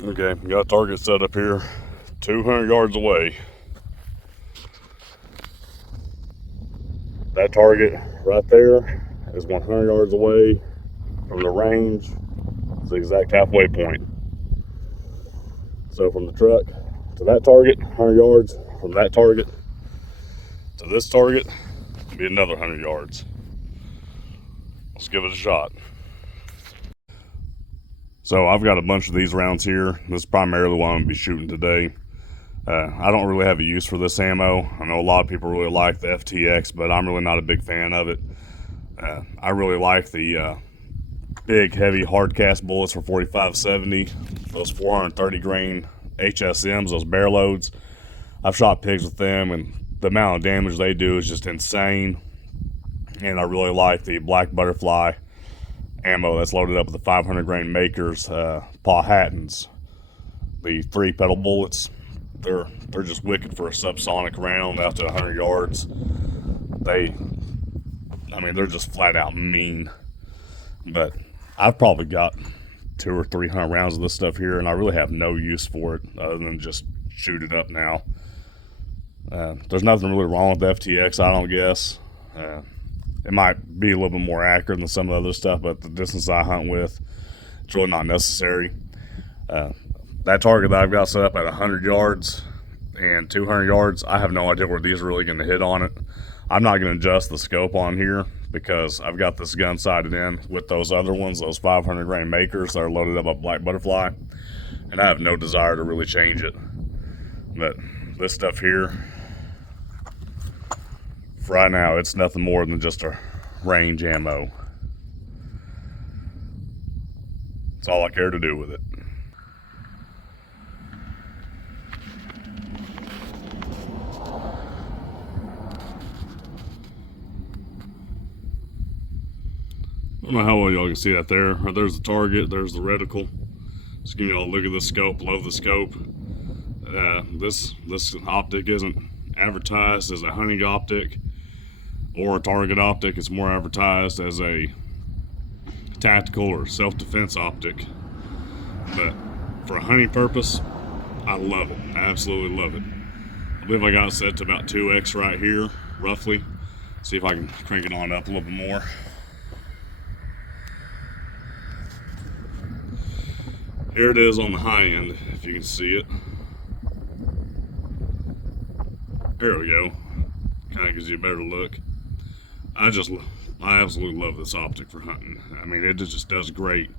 Okay, got a target set up here 200 yards away. That target right there is 100 yards away from the range. It's the exact halfway point. So from the truck to that target, 100 yards. From that target to this target, be another 100 yards. Let's give it a shot. So I've got a bunch of these rounds here. This is primarily what I'm going to be shooting today. I don't really have a use for this ammo. I know a lot of people really like the FTX, but I'm really not a big fan of it. I really like the big, heavy, hard cast bullets for 45-70. Those 430 grain HSMs, those Bear Loads. I've shot pigs with them, and the amount of damage they do is just insane. And I really like the Black Butterfly ammo that's loaded up with the 500 grain Makers Powhatans. The 3-pedal bullets, they're just wicked for a subsonic round out to 100 yards. They're just flat out mean. But I've probably got 200 or 300 rounds of this stuff here, and I really have no use for it other than just shoot it up now. There's nothing really wrong with the FTX, I don't guess. It might be a little bit more accurate than some of the other stuff, but the distance I hunt with, it's really not necessary. That target that I've got set up at 100 yards and 200 yards, I have no idea where these are really going to hit on it. I'm not going to adjust the scope on here because I've got this gun sighted in with those other ones, those 500 grain Makers that are loaded up with Black Butterfly, and I have no desire to really change it. But this stuff here, for right now, it's nothing more than just a range ammo. That's all I care to do with it. I don't know how well y'all can see that there. There's the target, there's the reticle. Just giving y'all a look at the scope, below the scope. This optic isn't advertised as a hunting optic or a target optic. It's more advertised as a tactical or self-defense optic. But for a hunting purpose, I love it. I absolutely love it. I believe I got it set to about 2x right here, roughly. See if I can crank it on up a little bit more. Here it is on the high end, if you can see it. There we go. Kind of gives you a better look. I absolutely love this optic for hunting. I mean, it just does great.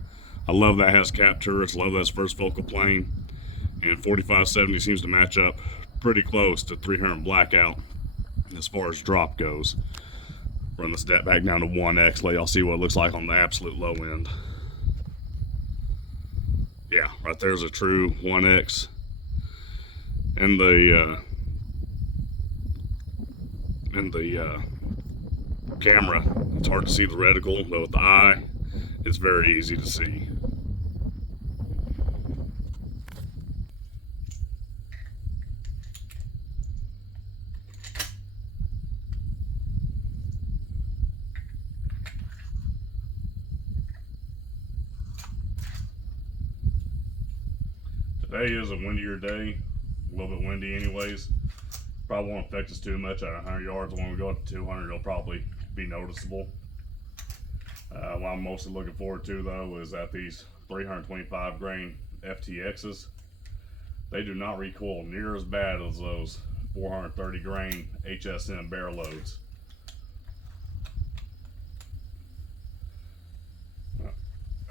I love that it has cap turrets, love that it's first focal plane, and 45-70 seems to match up pretty close to 300 Blackout as far as drop goes. Run the stat back down to 1x, let y'all see what it looks like on the absolute low end. Yeah, right there's a true 1x. And the camera, it's hard to see the reticle, but with the eye, it's very easy to see. Today is a windier day, a little bit windy anyways. Probably won't affect us too much at 100 yards. When we go up to 200, it'll probably be noticeable. What I'm mostly looking forward to though is that these 325 grain FTXs, they do not recoil near as bad as those 430 grain HSM Bear Loads.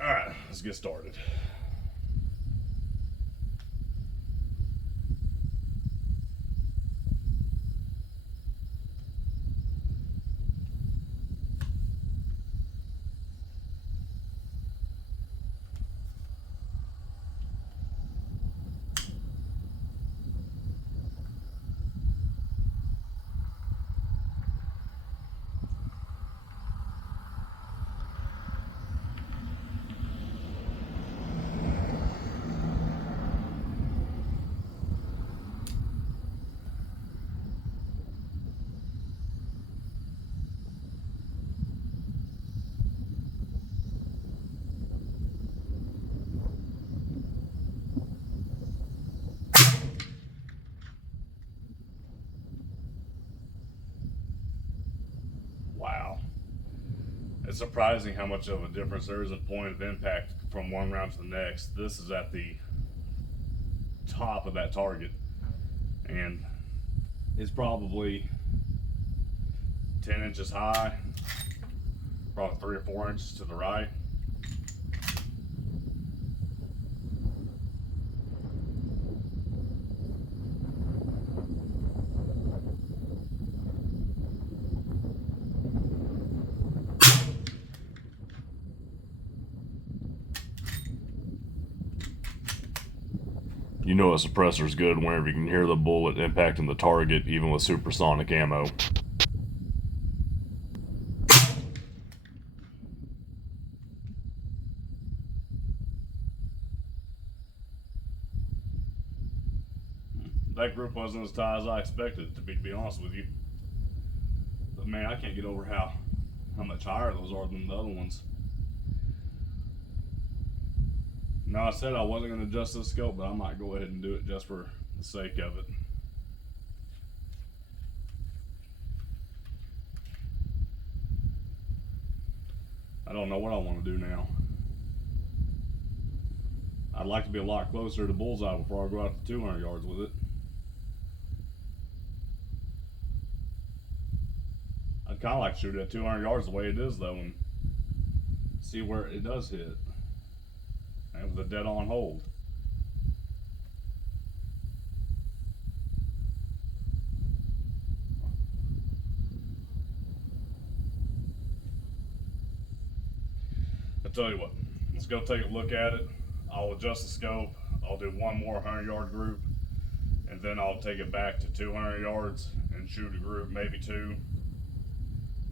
Alright, let's get started. It's surprising how much of a difference there is in point of impact from one round to the next. This is at the top of that target, and it's probably 10 inches high, probably 3 or 4 inches to the right. You know a suppressor is good whenever you can hear the bullet impacting the target, even with supersonic ammo. That group wasn't as tight as I expected it to be honest with you. But man, I can't get over how much higher those are than the other ones. Now, I said I wasn't going to adjust this scope, but I might go ahead and do it just for the sake of it. I don't know what I want to do now. I'd like to be a lot closer to bullseye before I go out to 200 yards with it. I'd kind of like to shoot it at 200 yards the way it is though, and see where it does hit. And with a dead on hold. I tell you what, let's go take a look at it. I'll adjust the scope. I'll do one more 100-yard group, and then I'll take it back to 200 yards and shoot a group, maybe 2.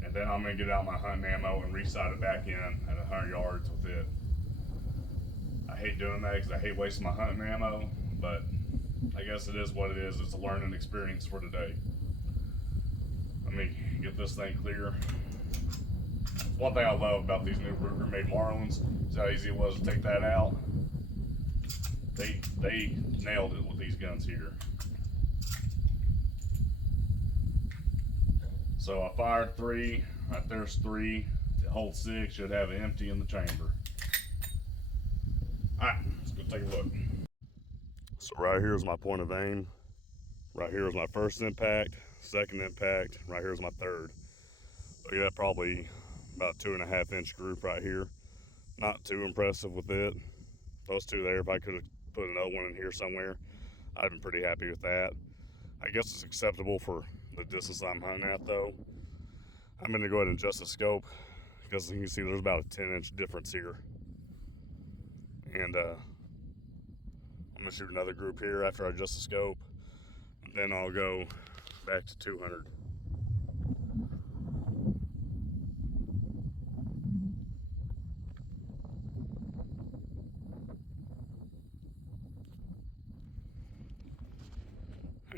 And then I'm gonna get out my hunting ammo and resight it back in at 100 yards with it. I hate doing that because I hate wasting my hunting ammo, but I guess it is what it is. It's a learning experience for today. Let me get this thing clear. One thing I love about these new Ruger-made Marlins is how easy it was to take that out. They nailed it with these guns here. So I fired 3, right there's 3, it holds 6, should have it empty in the chamber. Alright, let's go take a look. So right here is my point of aim. Right here is my first impact, second impact, right here is my third. Look at that, probably about 2.5 inch group right here. Not too impressive with it. Those two there, if I could have put another one in here somewhere, I'd been pretty happy with that. I guess it's acceptable for the distance I'm hunting at though. I'm gonna go ahead and adjust the scope because you can see there's about a 10-inch difference here. And I'm gonna shoot another group here after I adjust the scope. And then I'll go back to 200.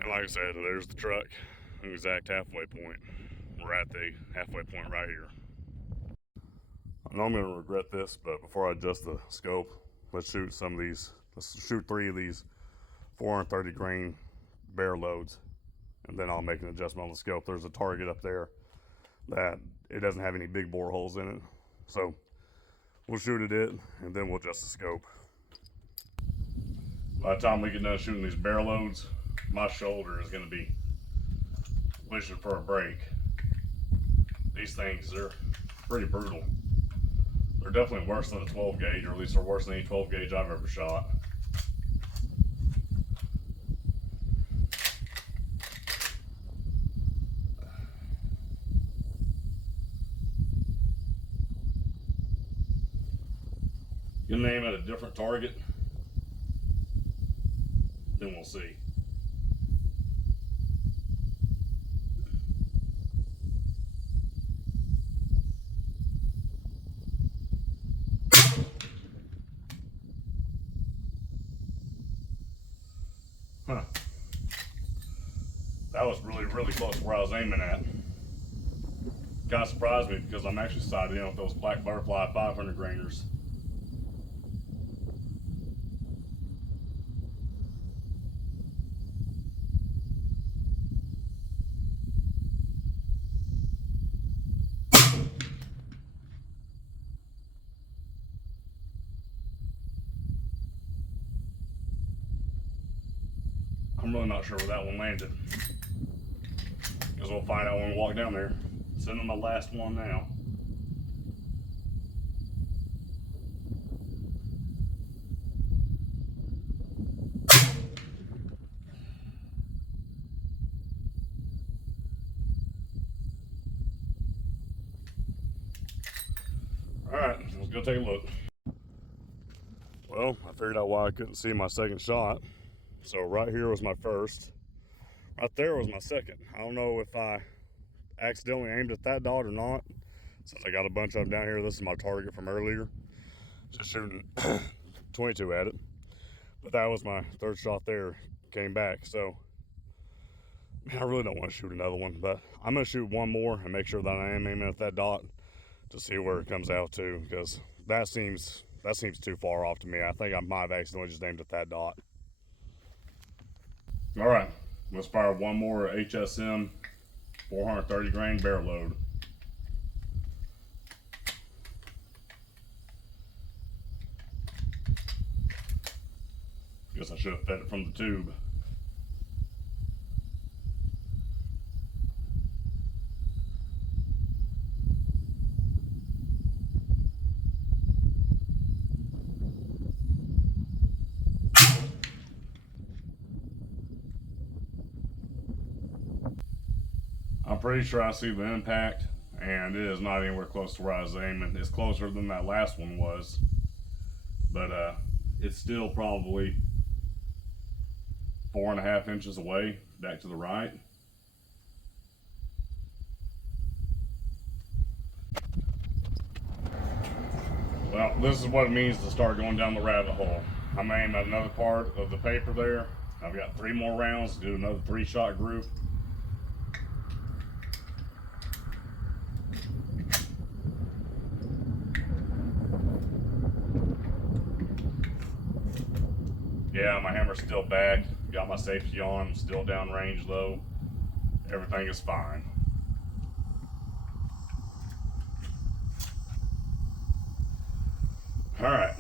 And like I said, there's the truck, an exact halfway point. We're at the halfway point right here. I know I'm gonna regret this, but before I adjust the scope, let's shoot some of these. Let's shoot 3 of these 430 grain Bear Loads, and then I'll make an adjustment on the scope. There's a target up there that it doesn't have any big bore holes in it, so we'll shoot at it, and then we'll adjust the scope. By the time we get done shooting these Bear Loads, my shoulder is going to be wishing for a break. These things, they're pretty brutal. They're definitely worse than a 12 gauge, or at least they're worse than any 12 gauge I've ever shot. You name it a different target, then we'll see. Huh. That was really close to where I was aiming at. Kind of surprised me because I'm actually sighted in with those Black Butterfly 500 grainers. I'm really not sure where that one landed. Guess we'll find out when we walk down there. Sending my last one now. Alright, let's go take a look. Well, I figured out why I couldn't see my second shot. So right here was my first. Right there was my second. I don't know if I accidentally aimed at that dot or not. Since I got a bunch of them down here, this is my target from earlier. Just shooting 22 at it. But that was my third shot there. Came back. So, man, I really don't want to shoot another one. But I'm going to shoot one more and make sure that I am aiming at that dot to see where it comes out to. Because that seems too far off to me. I think I might have accidentally just aimed at that dot. Alright, let's fire one more HSM 430 grain bear load. Guess I should have fed it from the tube. I'm pretty sure I see the impact, and it is not anywhere close to where I was aiming. It's closer than that last one was, but it's still probably 4.5 inches away, back to the right. Well, this is what it means to start going down the rabbit hole. I'm aiming at another part of the paper there. I've got 3 more rounds to do another 3-shot group. Yeah, my hammer's still back. Got my safety on, still downrange though. Everything is fine. All right.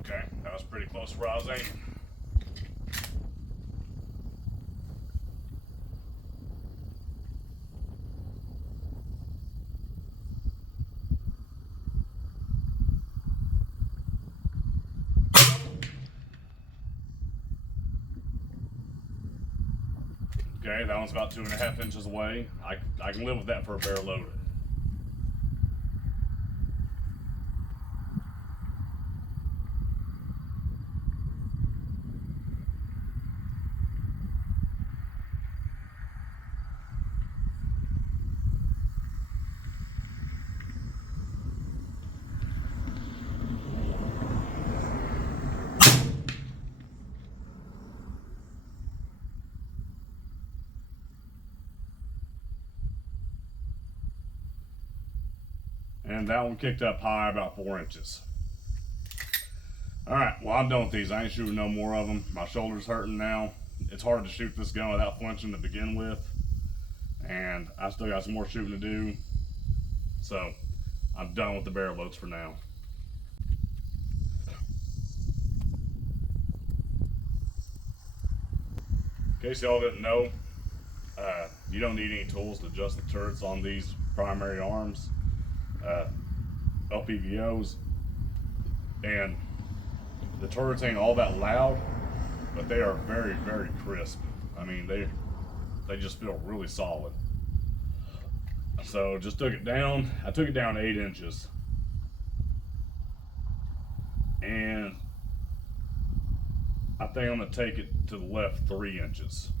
Okay, that was pretty close to where I was aiming. Okay, that one's about 2.5 inches away. I can live with that for a bear load. And that one kicked up high about 4 inches. Alright, well, I'm done with these. I ain't shooting no more of them. My shoulder's hurting now. It's hard to shoot this gun without flinching to begin with. And I still got some more shooting to do. So, I'm done with the bear loads for now. In case y'all didn't know, you don't need any tools to adjust the turrets on these primary arms. LPVOs, and the turrets ain't all that loud, but they are very, very crisp. I mean, they just feel really solid. So just took it down. I took it down 8 inches, and I think I'm gonna take it to the left 3 inches.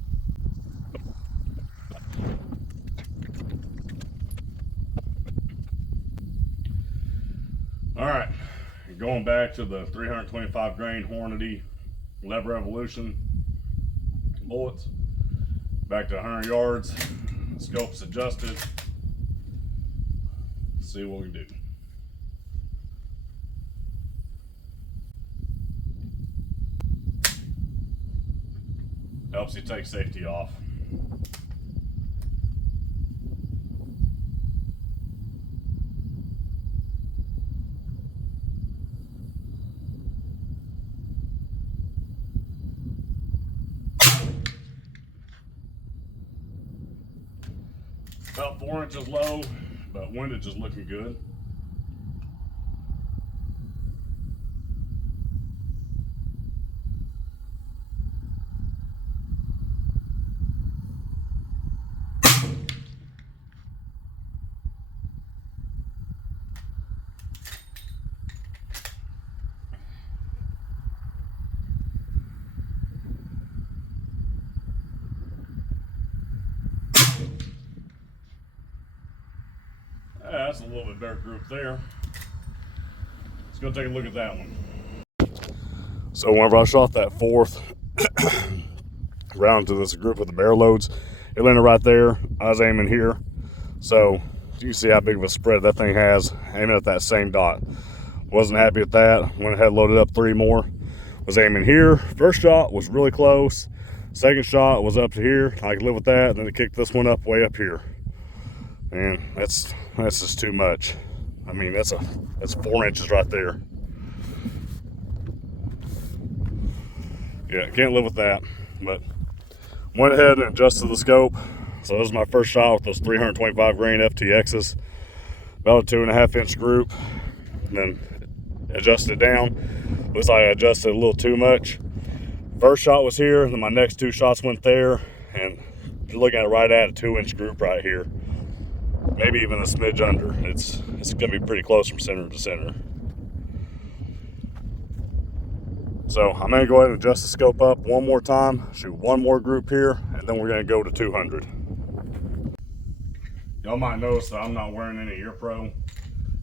All right, going back to the 325 grain Hornady LeverEvolution bullets. Back to 100 yards. Scope's adjusted. Let's see what we can do. Helps you take safety off. About 4 inches low, but windage is looking good. That's a little bit better group there. Let's go take a look at that one. So whenever I shot that fourth round to this group of the Bear Loads, it landed right there. I was aiming here. So you see how big of a spread that thing has, aiming at that same dot. Wasn't happy with that. Went ahead, loaded up 3 more. Was aiming here. First shot was really close. Second shot was up to here. I could live with that. And then it kicked this one up way up here. And that's just too much. I mean, that's 4 inches right there. Yeah, can't live with that. But went ahead and adjusted the scope. So this is my first shot with those 325 grain FTXs. About a 2.5 inch group. And then adjusted it down. Looks like I adjusted a little too much. First shot was here, and then my next 2 shots went there. And you're looking at right at a 2-inch group right here. Maybe even a smidge under. It's gonna be pretty close from center to center. So I'm gonna go ahead and adjust the scope up one more time, shoot 1 more group here, and then we're gonna go to 200. Y'all might notice that I'm not wearing any ear pro.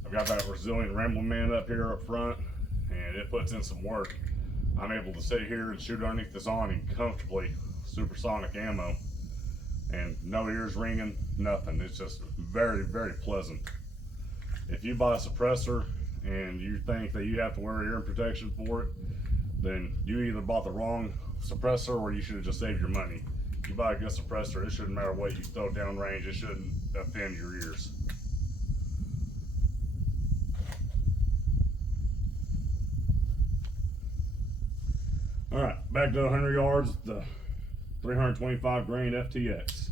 I've got that Resilient Rambling Man up here up front, and it puts in some work. I'm able to sit here and shoot underneath this awning comfortably, supersonic ammo. And no ears ringing, nothing. It's just very, very pleasant. If you buy a suppressor and you think that you have to wear ear protection for it, then you either bought the wrong suppressor or you should have just saved your money. You buy a good suppressor, it shouldn't matter what you throw down range, it shouldn't offend your ears. All right, back to 100 yards, the 325 grain FTX.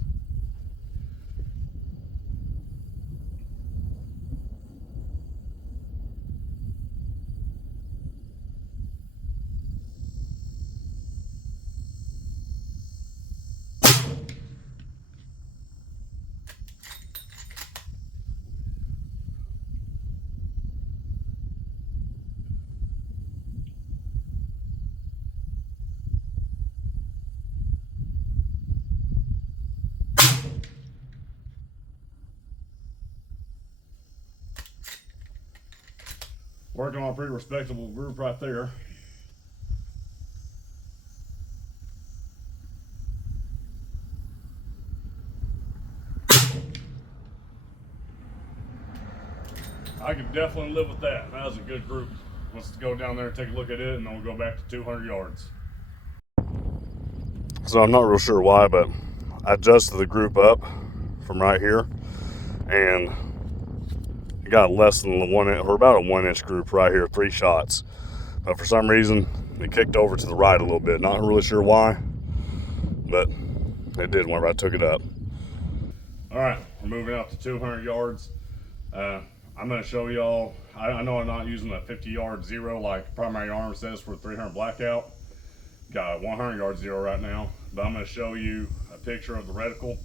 Working on a pretty respectable group right there. I could definitely live with that. That was a good group. Let's go down there and take a look at it, and then we'll go back to 200 yards. So I'm not real sure why, but I adjusted the group up from right here, and got less than about a 1 inch group right here, 3 shots. But for some reason, it kicked over to the right a little bit. Not really sure why, but it did whenever I took it up. All right, we're moving out to 200 yards. I'm gonna show y'all, I know I'm not using a 50-yard zero like Primary Arm says for 300 Blackout. Got a 100-yard zero right now, but I'm gonna show you a picture of the reticle,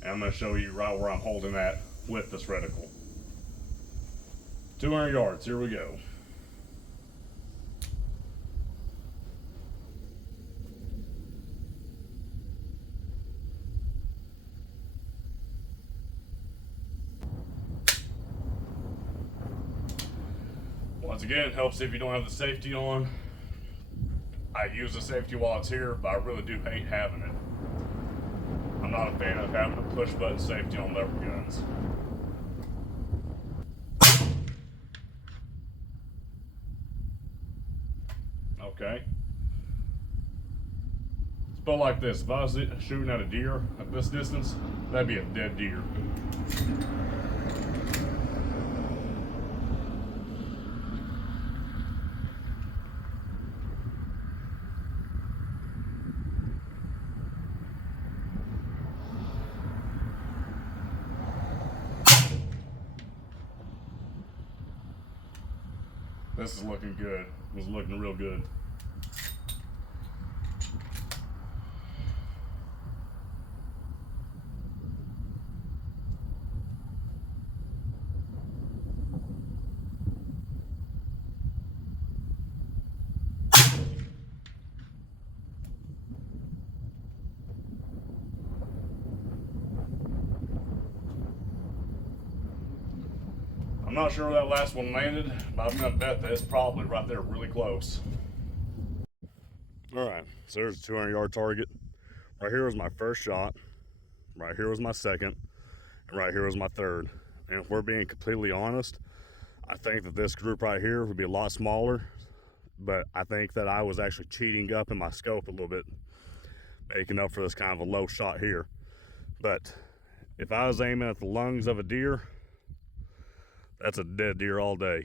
and I'm gonna show you right where I'm holding that with this reticle. 200 yards, here we go. Once again, it helps if you don't have the safety on. I use the safety while it's here, but I really do hate having it. I'm not a fan of having a push button safety on lever guns. Okay. It's about like this. If I was shooting at a deer at this distance, that'd be a dead deer. This is looking good. It's looking real good. I'm not sure where that last one landed, but I'm gonna bet that it's probably right there really close. All right, so there's a 200-yard target. Right here was my first shot. Right here was my second. And right here was my third. And if we're being completely honest, I think that this group right here would be a lot smaller, but I think that I was actually cheating up in my scope a little bit, making up for this kind of a low shot here. But if I was aiming at the lungs of a deer, that's a dead deer all day.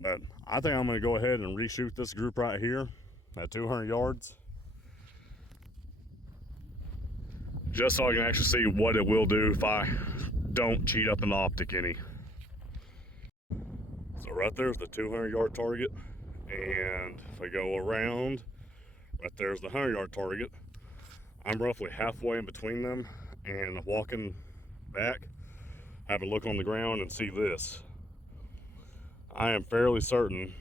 But I think I'm going to go ahead and reshoot this group right here at 200 yards, just so I can actually see what it will do if I don't cheat up in the optic any. So right there's the 200-yard target, and if I go around, right there's the 100-yard target. I'm roughly halfway in between them, and walking back, I have a look on the ground and see this. I am fairly certain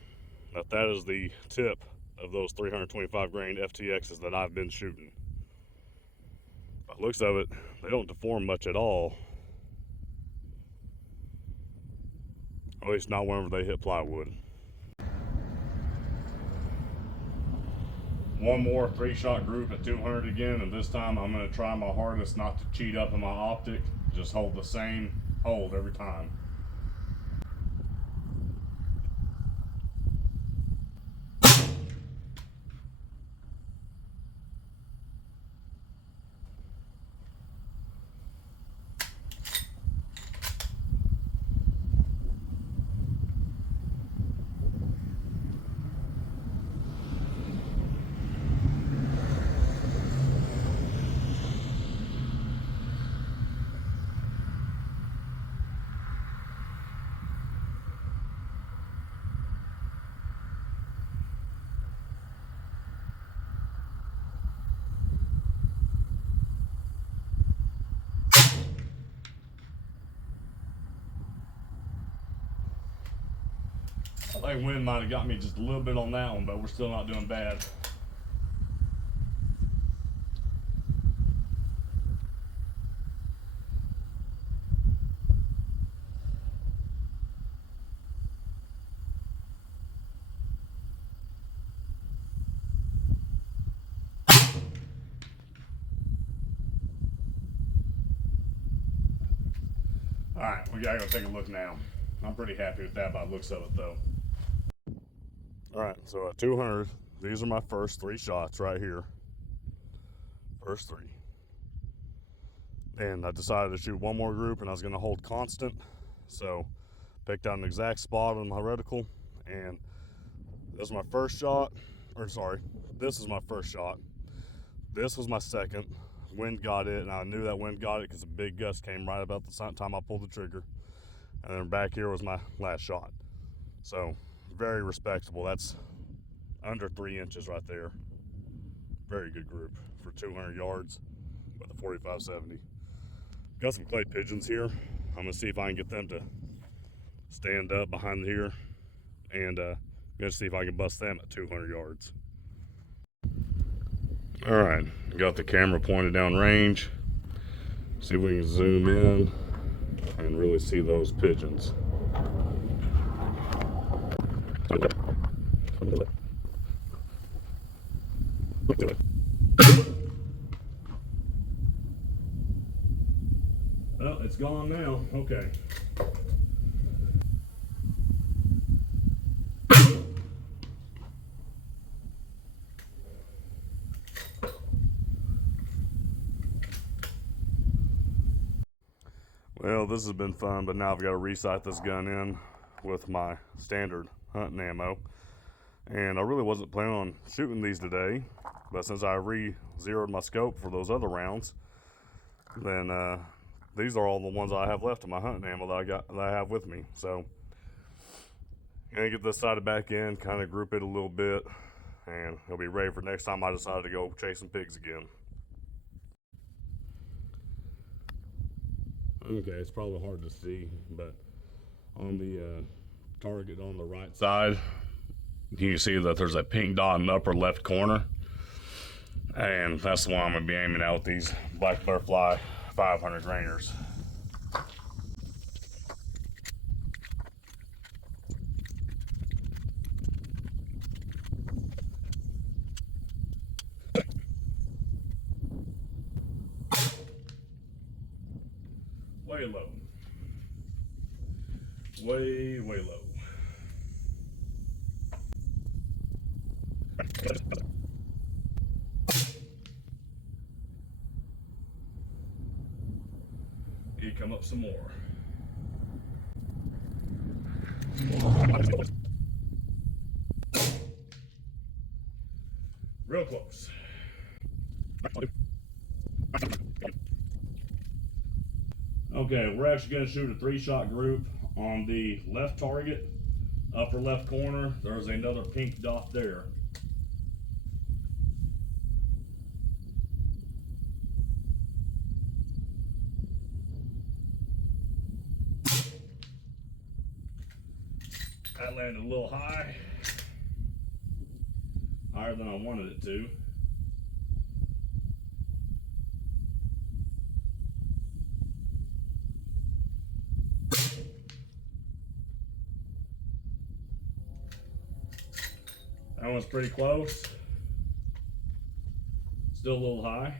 that that is the tip of those 325 grain FTXs that I've been shooting. By the looks of it, they don't deform much at all. At least not whenever they hit plywood. One more 3-shot group at 200 again, and this time I'm going to try my hardest not to cheat up in my optic. Just hold the same hold every time. I think wind might have got me just a little bit on that one, but we're still not doing bad. Alright, we gotta go take a look now. I'm pretty happy with that by the looks of it though. Alright, so at 200, these are my first 3 shots right here. First 3. And I decided to shoot one more group, and I was gonna hold constant. So picked out an exact spot on my reticle, and this is my first shot, or sorry, this is my first shot. This was my second. Wind got it, and I knew that wind got it because a big gust came right about the time I pulled the trigger. And then back here was my last shot. So very respectable. That's under 3 inches right there. Very good group for 200 yards with a 45-70. Got some clay pigeons here. I'm gonna see if I can get them to stand up behind here, and gonna see if I can bust them at 200 yards. All right, got the camera pointed down range. See if we can zoom in and really see those pigeons. Well, it's gone now. Okay. Well, this has been fun, but now I've got to resight this gun in with my standard hunting ammo. And I really wasn't planning on shooting these today, but since I re-zeroed my scope for those other rounds, then these are all the ones I have left in my hunting ammo that I have with me. So Gonna get this sighted back in, kind of group it a little bit, and it'll be ready for next time I decide to go chasing pigs again. Okay, it's probably hard to see, but on the target on the right side, you can see that there's a pink dot in the upper left corner, and that's the one I'm gonna be aiming at with these black butterfly 500 grainers. Way low. Way low. You come up some more. Real close. Okay, we're actually going to shoot a 3-shot group on the left target, upper left corner. There's another pink dot there. That landed a little high, higher than I wanted it to. That one's pretty close. Still a little high.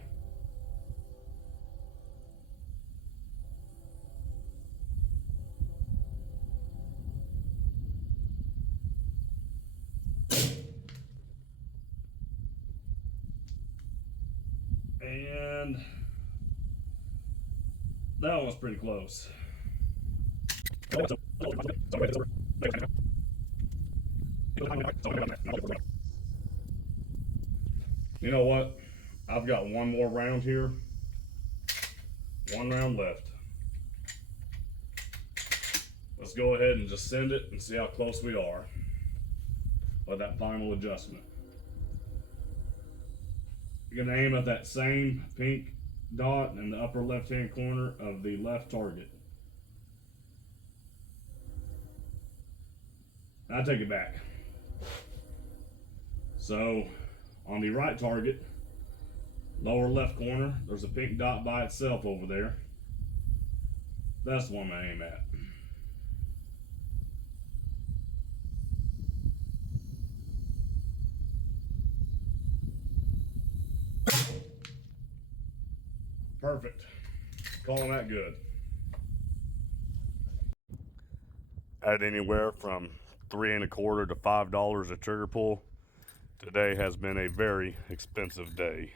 And that one was pretty close. You know what? I've got one more round here. One round left. Let's go ahead and just send it and see how close we are with that final adjustment. You're gonna aim at that same pink dot in the upper left-hand corner of the left target. I take it back. So on the right target, lower left corner, there's a pink dot by itself over there. That's the one I aim at. Perfect. Calling that good. At anywhere from $3 1/4 to $5 a trigger pull. Today has been a very expensive day.